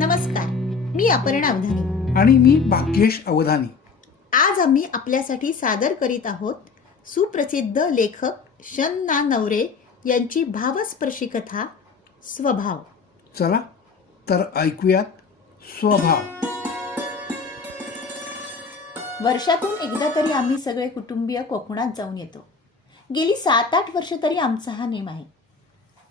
नमस्कार मी अपर्णा अवधानी. आणि मी भाग्येश अवधानी. आज आम्ही आपल्यासाठी सादर करीत आहोत सुप्रसिद्ध लेखक शन ना नवरे यांची भावस्पर्शी कथा स्वभाव. चला तर ऐकूयात स्वभाव. वर्षातून एकदा तरी आम्ही सगळे कुटुंबीय कोकणात जाऊन येतो. गेली सात आठ वर्ष तरी आमचा हा नेम आहे.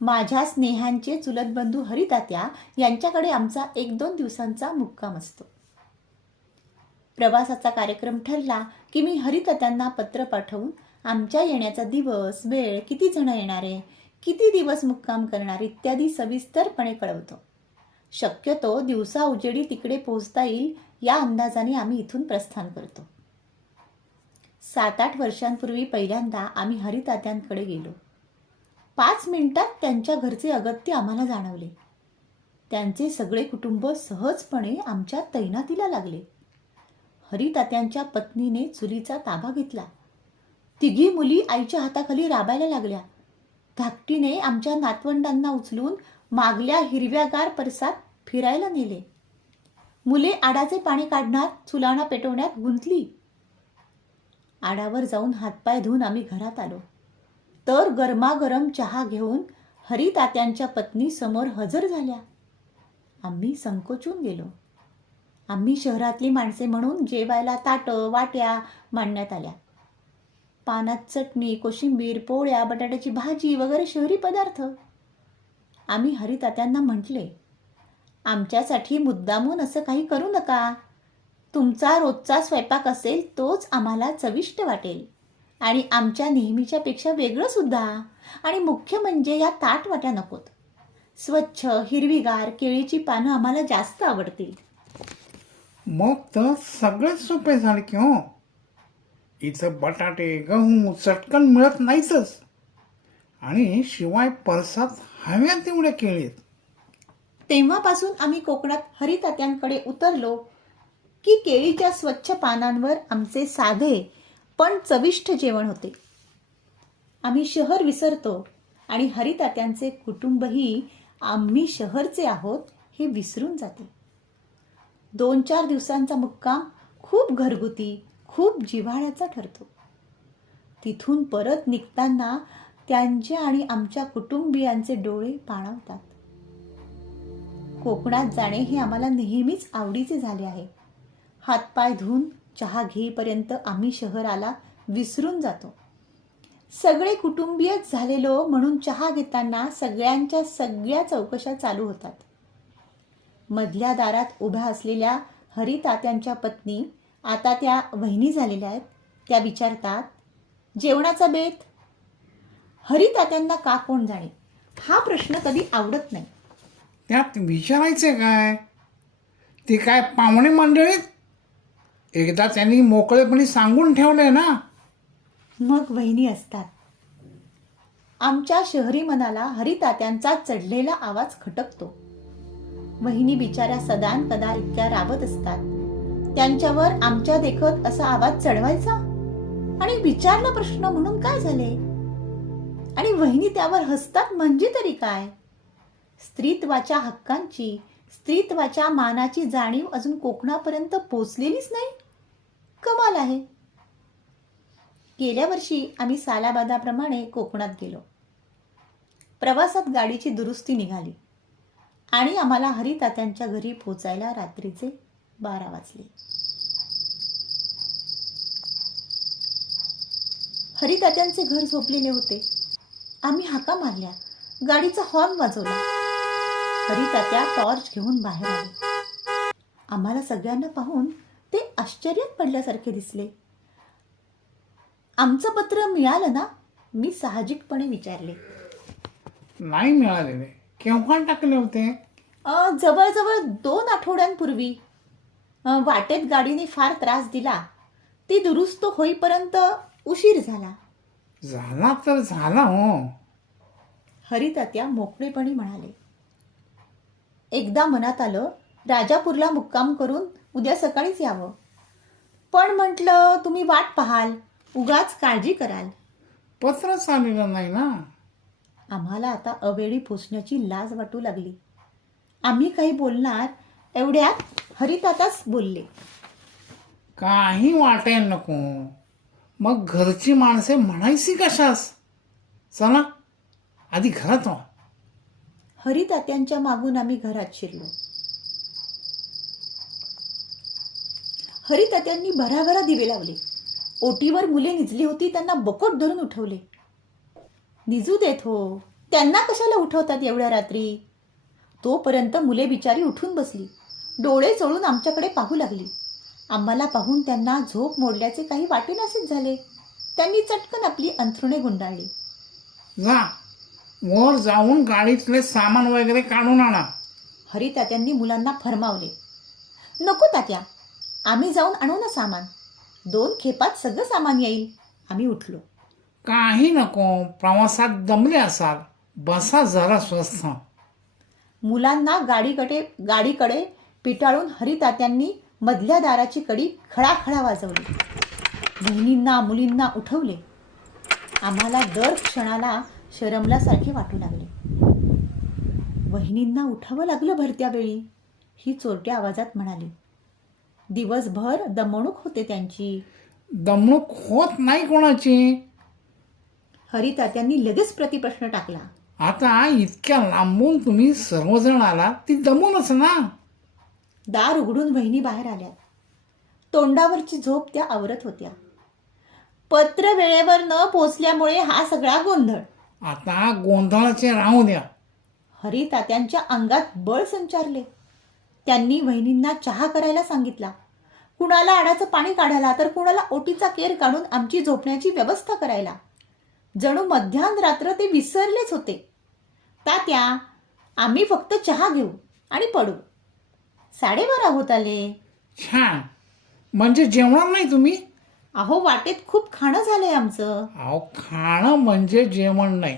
माझ्या स्नेहांचे चुलत बंधू हरितात्या यांच्याकडे आमचा एक दोन दिवसांचा मुक्काम असतो. प्रवासाचा कार्यक्रम ठरला की मी हरितात्यांना पत्र पाठवून आमच्या येण्याचा दिवस वेळ किती जण येणार आहे किती दिवस मुक्काम करणार इत्यादी सविस्तरपणे कळवतो. शक्यतो दिवसा उजेडी तिकडे पोहोचता येईल या अंदाजाने आम्ही इथून प्रस्थान करतो. सात आठ वर्षांपूर्वी पहिल्यांदा आम्ही हरितात्यांकडे गेलो. पाच मिनिटात त्यांच्या घरचे अगत्य आम्हाला जाणवले. त्यांचे सगळे कुटुंब सहजपणे आमच्या तैनातीला लागले. हरितात्यांच्या पत्नीने चुलीचा ताबा घेतला. तिघी मुली आईच्या हाताखाली राबायला लागल्या. धाकटीने आमच्या नातवंडांना उचलून मागल्या हिरव्यागार परसात फिरायला नेले. मुले आडाचे पाणी काढणार चुलाणा पेटवण्यात गुंतली. आडावर जाऊन हातपाय धुवून आम्ही घरात आलो. तर गरमागरम चहा घेऊन हरितात्यांच्या पत्नीसमोर हजर झाल्या. आम्ही संकोचून गेलो. आम्ही शहरातली माणसे म्हणून जेवायला ताटं वाट्या मांडण्यात आल्या. पानात चटणी कोशिंबीर पोळ्या बटाट्याची भाजी वगैरे शहरी पदार्थ. आम्ही हरितात्यांना म्हटले आमच्यासाठी मुद्दामून असं काही करू नका. तुमचा रोजचा स्वयंपाक असेल तोच आम्हाला चविष्ट वाटेल. आणि आमच्या नेहमीच्या पेक्षा वेगळं सुद्धा. आणि मुख्य म्हणजे या ताट वाट्या नकोत. स्वच्छ हिरवीगार केळीची पानं आम्हाला जास्त आवडतील. मग तर सगळेच सोपे झाले की हो. इथं बटाटे गहू चटकन मिळत नाहीतच. आणि शिवाय परसात हव्या तेवढ्या केळीत तेव्हापासून आम्ही कोकणात हरितात्यांकडे उतरलो की केळीच्या स्वच्छ पानांवर आमचे साधे पण चविष्ट जेवण होते. आम्ही शहर विसरतो आणि हरितात्यांचे कुटुंबही आम्ही शहरचे आहोत हे विसरून जाते. दोन चार दिवसांचा मुक्काम खूप घरगुती खूप जिव्हाळ्याचा ठरतो. तिथून परत निघताना त्यांच्या आणि आमच्या कुटुंबियांचे डोळे पाणावतात. कोकणात जाणे हे आम्हाला नेहमीच आवडीचे झाले आहे. हातपाय धुवून चहा घेईपर्यंत आम्ही शहराला विसरून जातो. सगळे कुटुंबीयच झालेलो म्हणून चहा घेताना सगळ्यांच्या सगळ्या चौकशा चालू होतात. मधल्या दारात उभ्या असलेल्या हरितात्यांच्या पत्नी आता त्या वहिनी झालेल्या आहेत. त्या विचारतात जेवणाचा बेत? हरितात्यांना का कोण जाणे? हा प्रश्न कधी आवडत नाही. त्यात विचारायचं काय? ते काय पाहुणे मंडळीत एकदा त्यांनी मोकळेपणी सांगून ठेवलंय ना. मग वहिनी असतात. आमच्या शहरी मनाला हरितात्यांचा चढलेला आवाज खटकतो. वहिनी बिचाऱ्या सदान कदा इतक्या राबत असतात. त्यांच्यावर आमच्या देखत असा आवाज चढवायचा? आणि विचारला प्रश्न म्हणून काय झाले? आणि वहिनी त्यावर हसतात म्हणजे तरी काय? स्त्रीत्वाच्या हक्कांची स्त्रीत्वाच्या मानाची जाणीव अजून कोकणापर्यंत पोचलेलीच नाही? कमाल आहे. गेल्या वर्षी आम्ही सालाबादाप्रमाणे कोकणात गेलो. प्रवासात गाडीची दुरुस्ती निघाली आणि आम्हाला हरितात्यांच्या घरी पोचायला रात्रीचे बारा वाजले. हरितात्यांचे घर झोपलेले होते. आम्ही हाका मारल्या. गाडीचा हॉर्न वाजवला. हरितात्या टॉर्च घेऊन बाहेर आले. आम्हाला सगळ्यांना पाहून ते आश्चर्यात पडल्यासारखे दिसले. आमचं पत्र मिळालं ना मी साहजिकपणे विचारले. नाही मिळालेले केव्हा टाकले होते? "अ, जवळजवळ दोन आठवड्यांपूर्वी. अ, वाटेत गाडीने फार त्रास दिला. ती दुरुस्त होईपर्यंत उशीर झाला. झाला तर झाला हो. हरितात्या मोकळेपणी म्हणाले. एकदा मनात आलं राजापूरला मुक्काम करून उद्या सकाळीच यावं. पण म्हटलं तुम्ही वाट पाहाल उगाच काळजी कराल. पत्रच आलेलं नाही ना. आम्हाला आता अवेळी पोचण्याची लाज वाटू लागली. आम्ही काही बोलणार एवढ्यात हरिताताच बोलले. काही वाटायला नको. मग घरची माणसे म्हणायची कशास? चला आधी घरात राहा. हरितात्यांच्या मागून आम्ही घरात शिरलो. हरितात्यांनी भराभरा दिवे लावले. ओटीवर मुले निजली होती त्यांना बकोट धरून उठवले. निजू देत हो त्यांना कशाला उठवतात एवढ्या रात्री? तोपर्यंत मुले बिचारी उठून बसली. डोळे चोळून आमच्याकडे पाहू लागली. आम्हाला पाहून त्यांना झोप मोडल्याचे काही वाटेनासेच झाले. त्यांनी चटकन आपली अंथरुणे गुंडाळली. जा वर जाऊन गाडीतले सामान वगैरे काढून आणा. हरितात्यांनी मुलांना फरमावले. नको तात्या आम्ही जाऊन आणू ना सामान. दोन खेपात सगळं सामान येईल. आम्ही उठलो. काही नको प्रवासात दमले असाल. बसा जरा स्वस्थ. मुलांना गाडीकडे गाडीकडे पिटाळून हरितात्यांनी मधल्या दाराची कडी खळाखळा वाजवली. बहिणींना मुलींना उठवले. आम्हाला दर क्षणाला शरमल्यासारखे वाटू लागले. वहिनींना उठावं लागलं भरत्या वेळी. ही चोरट्या आवाजात म्हणाली दिवसभर दमणूक होते त्यांची. दमणूक होत नाही कोणाची? हरितात्यांनी लगेच प्रतिप्रश्न टाकला. आता इतक्या लांबून तुम्ही सर्वजण आला ती दमूनच ना? दार उघडून वहिनी बाहेर आल्या. तोंडावरची झोप त्या आवरत होत्या. पत्र वेळेवर न पोचल्यामुळे हा सगळा गोंधळ. आता गोंधळाचे राहू द्या. हरितात्यांच्या अंगात बळ संचारले. त्यांनी वहिनींना चहा करायला सांगितला. कुणाला आडाचं पाणी काढायला तर कुणाला ओटीचा केर काढून आमची झोपण्याची व्यवस्था करायला. जणू मध्यान रात्र ते विसरलेच होते. तात्या आम्ही फक्त चहा घेऊ आणि पडू. साडेबारा होत आले. छान म्हणजे जेवणार नाही तुम्ही? अहो वाटेत खूप खाणं झालंय आमचं. अहो खाणं म्हणजे जेवण नाही.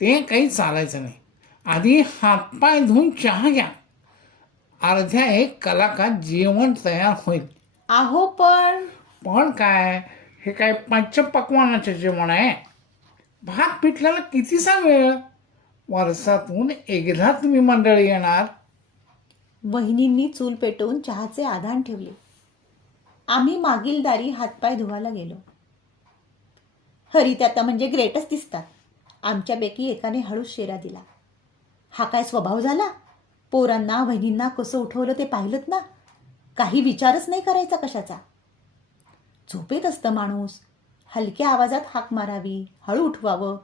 ते काही चालायचं नाही. आधी हातपाय धुवून चहा घ्या. अर्ध्या एक कलाकात जेवण तयार होईल. अहो पण पण काय? हे काय पंचपक्वानाचे जेवण आहे? भात पिठल्याला कितीसा वेळ वर्षातून एकदा तुम्ही मंडळी येणार. वहिनींनी चूल पेटवून चहाचे आधान ठेवले. आम्ही मागील दारी हातपाय धुवायला गेलो. हरित आता म्हणजे ग्रेटच दिसतात. आमच्यापैकी एकाने हळूच शेरा दिला. हा काय स्वभाव झाला? पोरांना वहिनींना कसं उठवलं ते पाहिलं ना? काही विचारच नाही करायचा कशाचा. झोपेत असतं माणूस. हलक्या आवाजात हाक मारावी हळू उठवावं.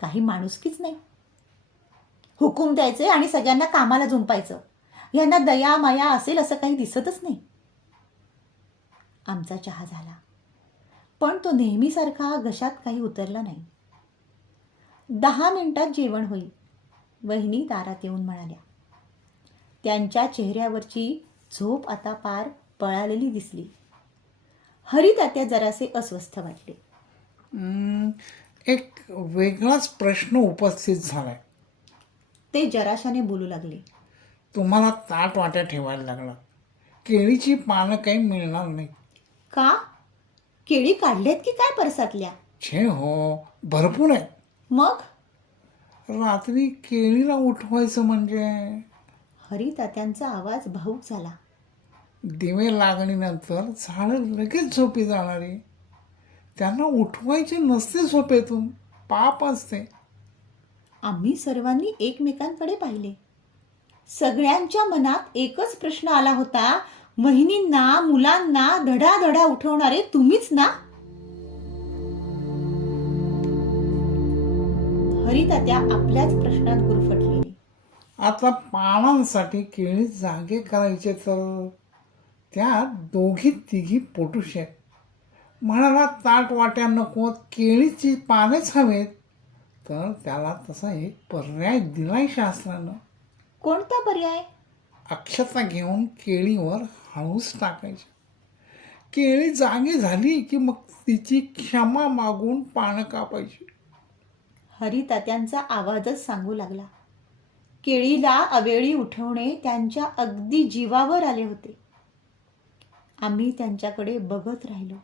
काही माणुसकीच नाही. हुकूम द्यायचे आणि सगळ्यांना कामाला झुंपायचं. यांना दया माया असेल असं काही दिसतच नाही. आमचा चहा झाला. पण तो नेहमीसारखा घशात काही उतरला नाही. दहा मिनिटात जेवण होईल. वहिनी दारात येऊन म्हणाल्या त्यांच्या चेहऱ्यावरची झोप आता पार पळालेली दिसली. हरितात्या जरासे अस्वस्थ वाटले. एक वेगळाच प्रश्न उपस्थित झालाय. ते जराशाने बोलू लागले. तुम्हाला ताट वाट्या ठेवायला लागला. केळीची पानं काही मिळणार नाही. का? केळी काढलेत की काय परसातल्या? छे हो भरपूर आहे मग? रात्री केळीला उठवायचं म्हणजे? हरितात्यांचा आवाज भाऊक झाला. दिवे लागणीनंतर झाडं लगेच झोपी जाणारी. त्यांना उठवायचे नसते झोपेतून पाप असते. आम्ही सर्वांनी एकमेकांकडे पाहिले. सगळ्यांच्या मनात एकच प्रश्न आला होता वहिनींना मुलांना धडाधडा उठवणारे तुम्हीच ना? हरितात्या आपल्याच प्रश्नात गुरफटलेली आता पानांसाठी केळी जागे करायचे तर? त्या दोघी तिघी पोटूश. आहेत म्हणाला ताट वाट्या नको केळीची पानेच हवेत. तर त्याला तसा एक पर्याय दिलाय शास्त्रानं कोणता पर्याय? अक्षता घेऊन केळीवर हळूच टाकायची. केळी जागी झाली की मग तिची क्षमा मागून पानं कापायची. हरितात्यांचा आवाजच सांगू लागला. केळीला अवेळी उठवणे त्यांच्या अगदी जीवावर आले होते. आम्ही त्यांच्याकडे बघत राहिलो.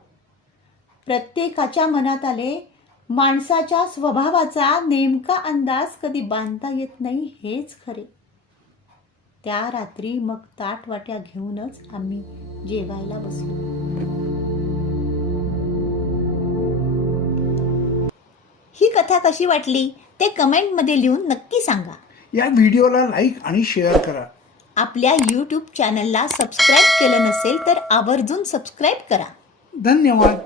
प्रत्येकाच्या मनात आले माणसाच्या स्वभावाचा नेमका अंदाज कधी बांधता येत नाही हेच खरे. त्या रात्री मग ताट वाट्या घेऊनच आम्ही जेवायला बसलो. ही कथा कशी वाटली ते कमेंटमध्ये लिहून नक्की सांगा. या व्हिडिओला लाईक आणि शेअर करा. आपल्या यूट्यूब चॅनलला सबस्क्राईब केलं नसेल तर आवर्जून सबस्क्राईब करा. धन्यवाद.